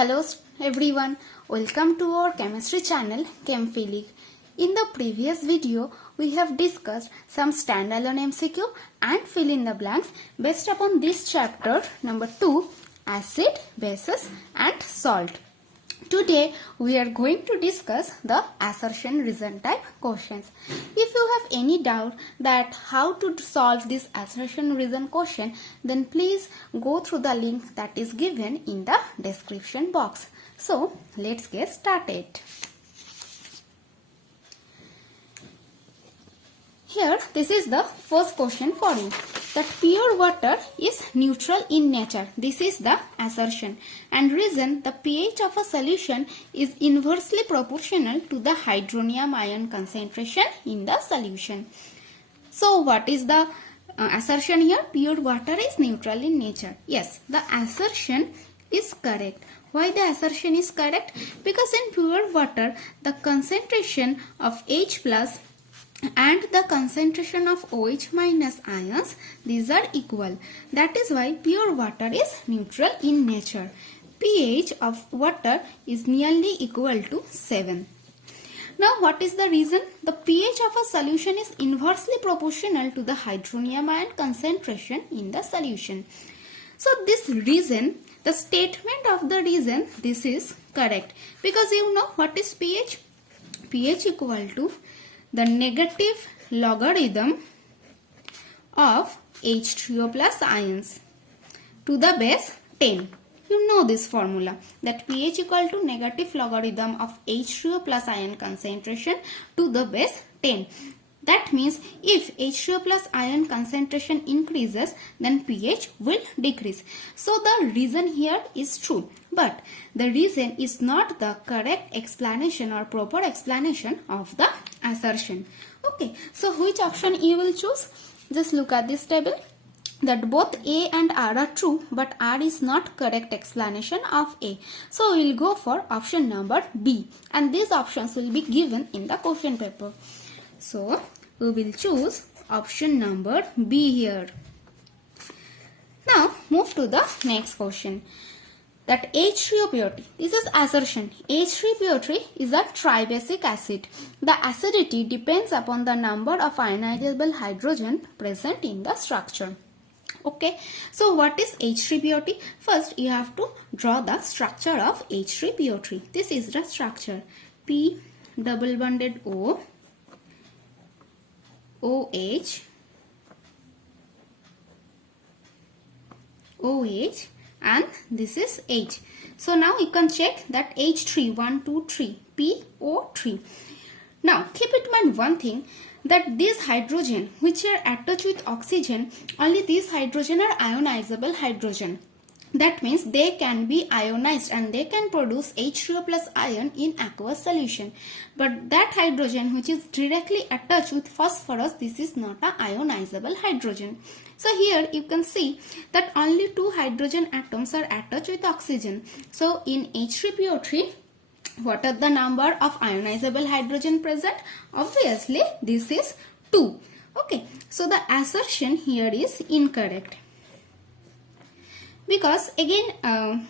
Hello everyone, welcome to our chemistry channel ChemPhilic. In the previous video, we have discussed some standalone MCQ and fill in the blanks based upon this chapter number 2, acid, bases and salt. Today we are going to discuss the assertion reason type questions. If you have any doubt that how to solve this assertion reason question, then please go through the link that is given in the description box. So let's get started. Here this is the first question for you, that pure water is neutral in nature. This is the assertion, and reason the pH of a solution is inversely proportional to the hydronium ion concentration in the solution. So what is the assertion here? Pure water is neutral in nature. Yes, the assertion is correct. Why the assertion is correct? Because in pure water the concentration of H plus and the concentration of OH minus ions, these are equal. That is why pure water is neutral in nature. pH of water is nearly equal to 7. Now what is the reason? The pH of a solution is inversely proportional to the hydronium ion concentration in the solution. So this reason, the statement of the reason, this is correct. Because you know what is pH? pH equal to the negative logarithm of H3O plus ions to the base 10. You know this formula, that pH equal to negative logarithm of H3O plus ion concentration to the base 10. That means if H3O plus ion concentration increases, then pH will decrease. So the reason here is true, but the reason is not the correct explanation or proper explanation of the assertion. Okay, so which option you will choose? Just look at this table, that both A and R are true, but R is not correct explanation of A. So we will go for option number B, and these options will be given in the question paper. So we will choose option number B here. Now move to the next question, that H3O purity. This is assertion. H3 purity is a tribasic acid. The acidity depends upon the number of ionizable hydrogen present in the structure. Okay, so what is H3 purity? First you have to draw the structure of H3 purity. This is the structure. P double bonded O, OH, OH, and this is H. So now you can check that H3, 1, 2, 3, PO3. Now keep in mind one thing, that these hydrogen which are attached with oxygen, only these hydrogen are ionizable hydrogen. That means they can be ionized and they can produce H3O plus ion in aqueous solution. But that hydrogen which is directly attached with phosphorus, this is not a ionizable hydrogen. So here you can see that only 2 hydrogen atoms are attached with oxygen. So in H3PO3, what are the number of ionizable hydrogen present? Obviously this is 2. Okay, so the assertion here is incorrect. Because again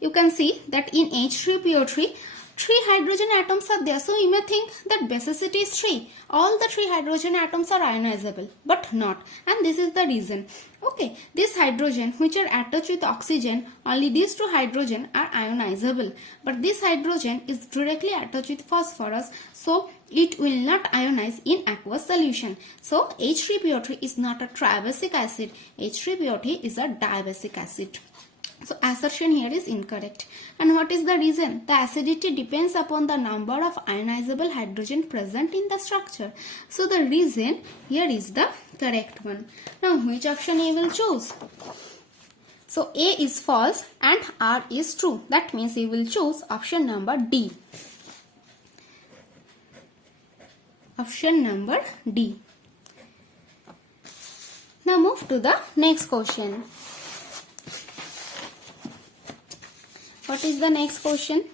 you can see that in H3PO3 3 hydrogen atoms are there, so you may think that basicity is 3. All the 3 hydrogen atoms are ionizable, but not, and this is the reason. Okay, this hydrogen which are attached with oxygen, only these 2 hydrogen are ionizable, but this hydrogen is directly attached with phosphorus, so it will not ionize in aqueous solution. So H3PO3 is not a tribasic acid. H3PO3 is a dibasic acid. So assertion here is incorrect. And what is the reason? The acidity depends upon the number of ionizable hydrogen present in the structure. So the reason here is the correct one. Now which option you will choose? So A is false and R is true. That means you will choose option number D. Option number D. Now move to the next question. What is the next question?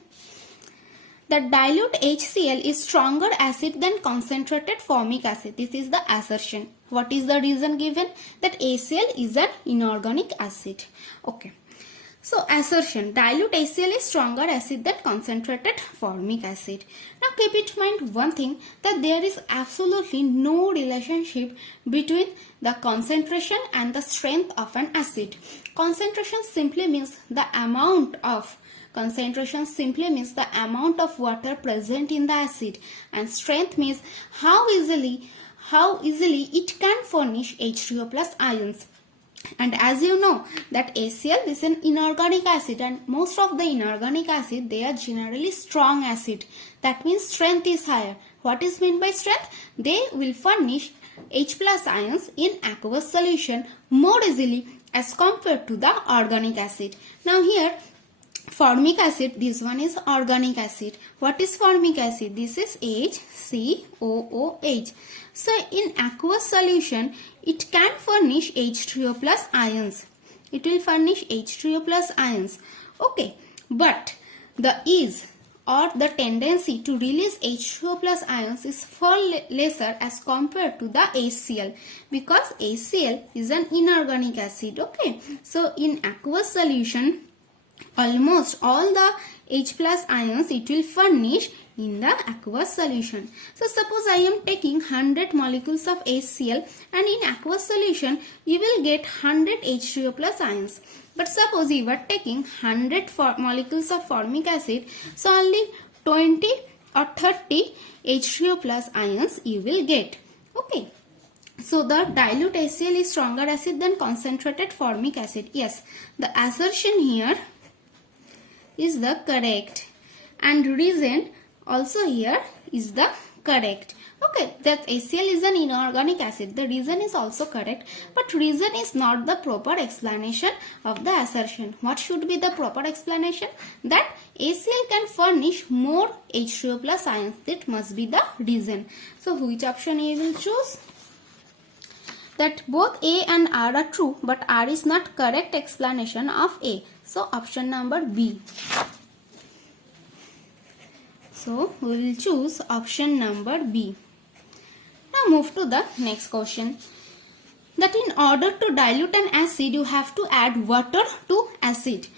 The dilute HCl is stronger acid than concentrated formic acid. This is the assertion. What is the reason given? That HCl is an inorganic acid. Okay. So assertion, dilute HCl is stronger acid than concentrated formic acid. Now keep in mind one thing, that there is absolutely no relationship between the concentration and the strength of an acid. Concentration simply means the amount of water present in the acid, and strength means how easily it can furnish H2O plus ions. And as you know that HCl is an inorganic acid, and most of the inorganic acid, they are generally strong acid. That means strength is higher. What is meant by strength? They will furnish H plus ions in aqueous solution more easily as compared to the organic acid. Now here formic acid, this one is organic acid. What is formic acid? This is HCOOH. So in aqueous solution, it can furnish H2O plus ions. It will furnish H2O plus ions. Okay, but the ease or the tendency to release H2O plus ions is far lesser as compared to the HCl, because HCl is an inorganic acid. Okay, so in aqueous solution, almost all the H plus ions it will furnish in the aqueous solution. So suppose I am taking 100 molecules of HCl, and in aqueous solution you will get 100 H2O plus ions. But suppose you are taking 100 molecules of formic acid, so only 20 or 30 H2O plus ions you will get. Okay. So the dilute HCl is stronger acid than concentrated formic acid. Yes, the assertion here is the correct, and reason also here is the correct. Okay, that HCl is an inorganic acid. The reason is also correct, but reason is not the proper explanation of the assertion. What should be the proper explanation? That HCl can furnish more H2O plus ions. That must be the reason. So which option you will choose? That both A and R are true, but R is not correct explanation of A. So option number B. So we will choose option number B. Now move to the next question. That in order to dilute an acid, you have to add water to acid.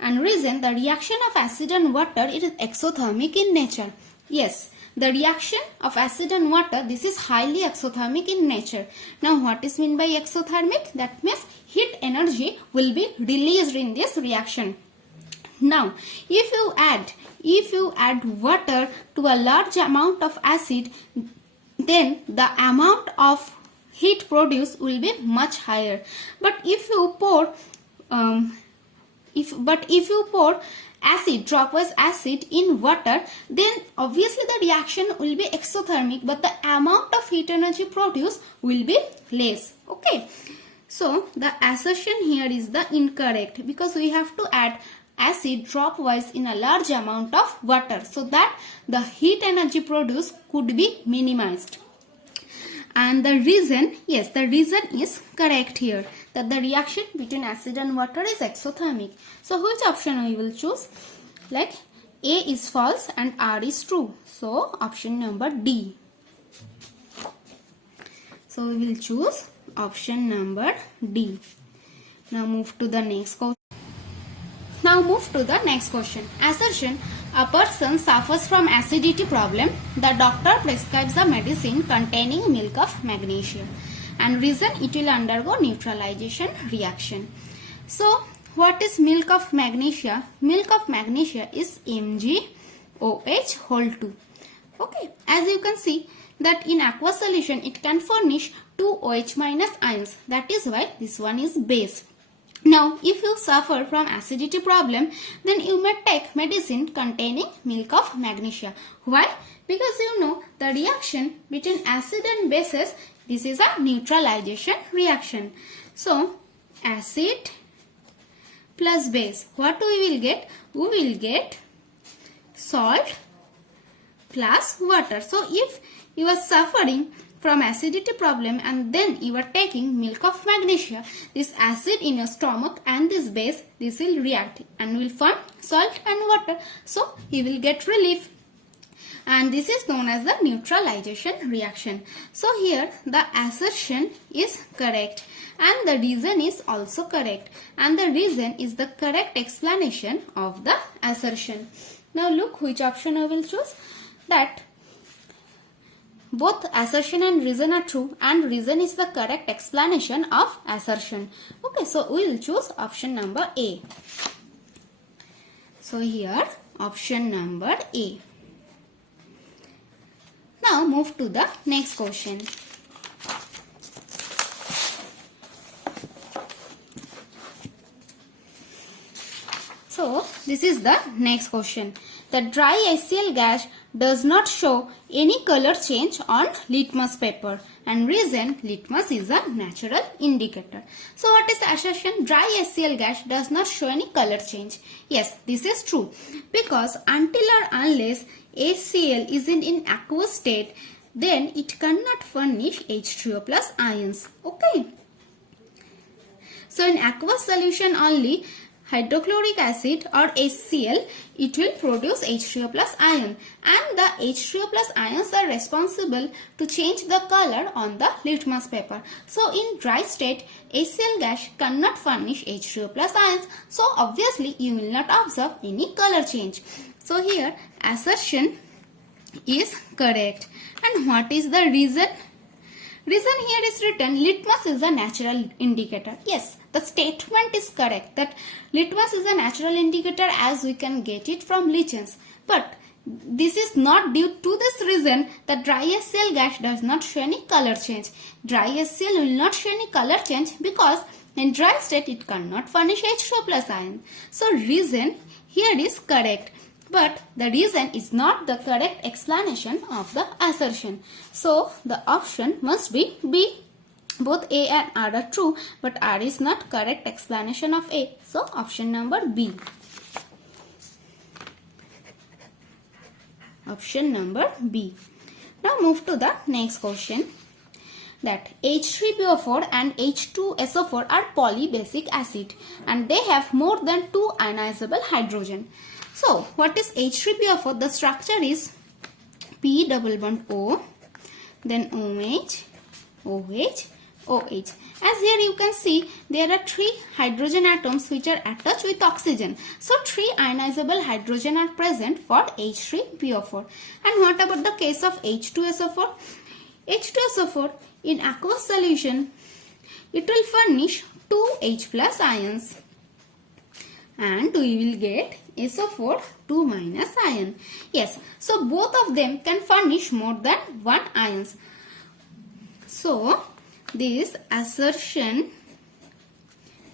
And reason, the reaction of acid and water, it is exothermic in nature. Yes, the reaction of acid and water, this is highly exothermic in nature. Now what is meant by exothermic? That means heat energy will be released in this reaction. Now if you add water to a large amount of acid, then the amount of heat produced will be much higher. But if you pour acid, dropwise acid in water, then obviously the reaction will be exothermic, but the amount of heat energy produced will be less. Okay, so the assertion here is the incorrect, because we have to add acid dropwise in a large amount of water, so that the heat energy produced could be minimized. And the reason, yes, the reason is correct here, that the reaction between acid and water is exothermic. So which option we will choose? Like A is false and R is true. So option number D. So we will choose option number D. Now move to the next question. Assertion: a person suffers from acidity problem. The doctor prescribes a medicine containing milk of magnesia. And reason, it will undergo neutralization reaction. So what is milk of magnesia? Milk of magnesia is MgOH whole 2. Okay, as you can see that in aqueous solution it can furnish 2 OH minus ions. That is why this one is base. Now, if you suffer from acidity problem, then you may take medicine containing milk of magnesia. Why? Because you know the reaction between acid and bases, this is a neutralization reaction. So, acid plus base, what we will get? We will get salt plus water. So, if you are suffering from acidity problem and then you are taking milk of magnesia, this acid in your stomach and this base, this will react and will form salt and water. So you will get relief. and this is known as the neutralization reaction. So here the assertion is correct and the reason is also correct, and the reason is the correct explanation of the assertion. Now look which option I will choose. That both assertion and reason are true and reason is the correct explanation of assertion. Okay, so we will choose option number A. So here option number A. Now move to the next question. So this is the next question. The dry HCl gas does not show any color change on litmus paper, and reason litmus is a natural indicator. So what is the assertion? Dry HCl gas does not show any color change. Yes, this is true, because until or unless HCl is in aqueous state, then it cannot furnish H2O plus ions. Okay. So in aqueous solution only, hydrochloric acid or HCl, it will produce H2O plus ion, and the H2O plus ions are responsible to change the color on the litmus paper. So in dry state, HCl gas cannot furnish H2O plus ions, so obviously you will not observe any color change. So here assertion is correct. And what is the reason? Reason here is written, litmus is a natural indicator. Yes, the statement is correct that litmus is a natural indicator as we can get it from lichens. But this is not due to this reason that dry HCl gas does not show any color change. Dry HCl will not show any color change because in dry state it cannot furnish H2O plus ion. So reason here is correct. But the reason is not the correct explanation of the assertion. So the option must be B. Both A and R are true, but R is not correct explanation of A. So option number B. Option number B. Now move to the next question. That H3PO4 and H2SO4 are polybasic acid and they have more than 2 ionizable hydrogen. So what is H3PO4? The structure is P double bond O, then OH, OH, OH. As here you can see, there are 3 hydrogen atoms which are attached with oxygen. So 3 ionizable hydrogen are present for H3PO4. And what about the case of H2SO4? H2SO4 in aqueous solution, it will furnish 2 H plus ions. And we will get SO4 2 minus ion. Yes, so both of them can furnish more than 1 ions. So this assertion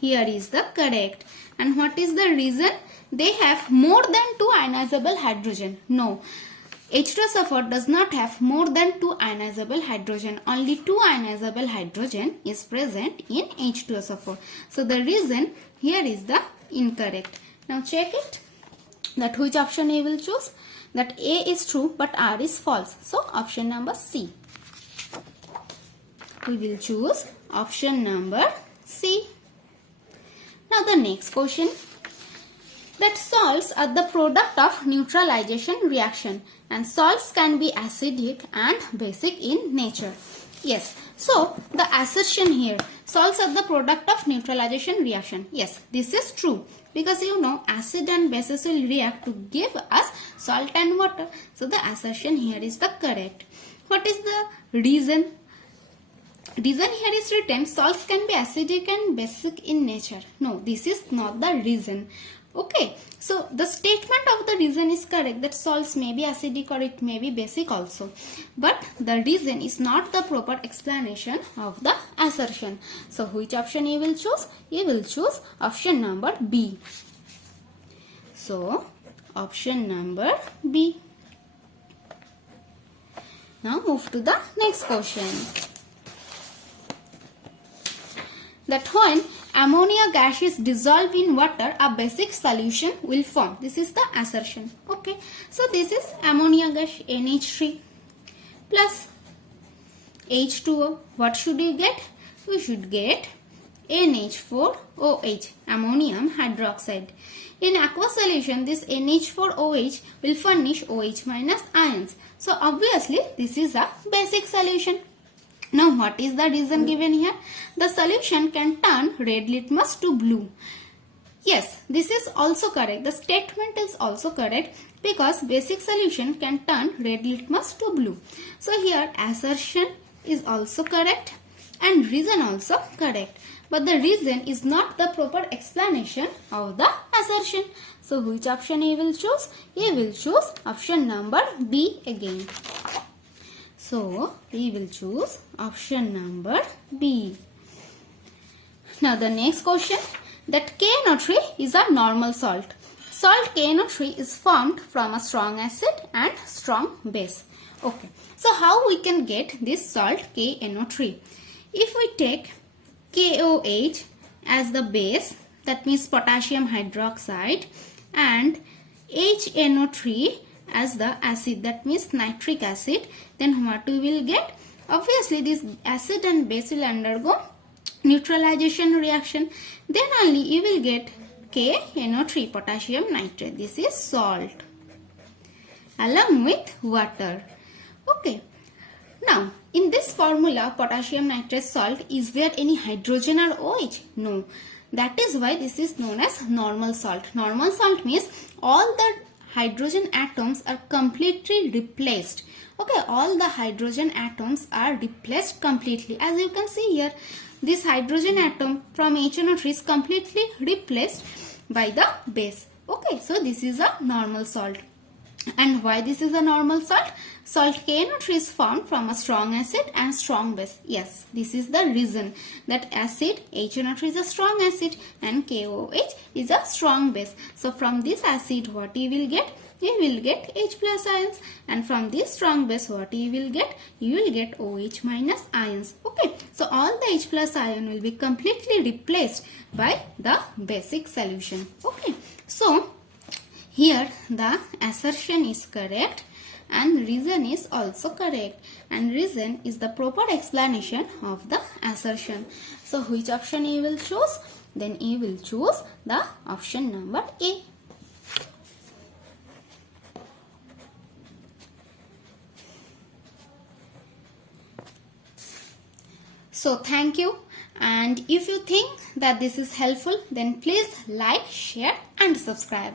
here is the correct. And what is the reason? They have more than 2 ionizable hydrogen. No, H2SO4 does not have more than 2 ionizable hydrogen. Only 2 ionizable hydrogen is present in H2SO4. So the reason here is the incorrect. Now check it, that which option you will choose. That A is true but R is false. So option number C. We will choose option number C. Now the next question. That salts are the product of neutralization reaction and salts can be acidic and basic in nature. Yes, so the assertion here, salts are the product of neutralization reaction. Yes, this is true because you know acid and bases will react to give us salt and water. So the assertion here is the correct. What is the reason? Reason here is written, salts can be acidic and basic in nature. No, this is not the reason. Okay, so the statement of the reason is correct that salts may be acidic or it may be basic also. But the reason is not the proper explanation of the assertion. So which option you will choose? You will choose option number B. So option number B. Now move to the next question. That when ammonia gas is dissolved in water, a basic solution will form. This is the assertion. Okay. So this is ammonia gas NH3 plus H2O. What should you get? We should get NH4OH, ammonium hydroxide. In aqueous solution, this NH4OH will furnish OH minus ions. So obviously this is a basic solution. Now what is the reason given here? The solution can turn red litmus to blue. Yes, this is also correct. The statement is also correct because basic solution can turn red litmus to blue. So here assertion is also correct and reason also correct. But the reason is not the proper explanation of the assertion. So which option you will choose? You will choose option number B again. So we will choose option number B. Now the next question, that KNO3 is a normal salt. Salt KNO3 is formed from a strong acid and strong base. Okay, so how we can get this salt KNO3? If we take KOH as the base, that means potassium hydroxide, and HNO3 as the acid, that means nitric acid, then what we will get? Obviously this acid and base will undergo neutralization reaction, then only you will get KNO3, potassium nitrate. This is salt along with water. Okay, now in this formula potassium nitrate salt, is there any hydrogen or OH? No. That is why this is known as normal salt. Normal salt means all the hydrogen atoms are completely replaced. Okay, all the hydrogen atoms are replaced completely. As you can see here, this hydrogen atom from HNO3 is completely replaced by the base. Okay, so this is a normal salt. And why this is a normal salt? Salt KNO3 is formed from a strong acid and strong base. Yes, this is the reason that acid HNO3 is a strong acid and KOH is a strong base. So from this acid what you will get? You will get H plus ions, and from this strong base what you will get? You will get OH minus ions. Okay, so all the H plus ion will be completely replaced by the basic solution. Okay, so here the assertion is correct and reason is also correct, and reason is the proper explanation of the assertion. So which option you will choose? Then you will choose the option number A. So thank you, and if you think that this is helpful, then please like, share and subscribe.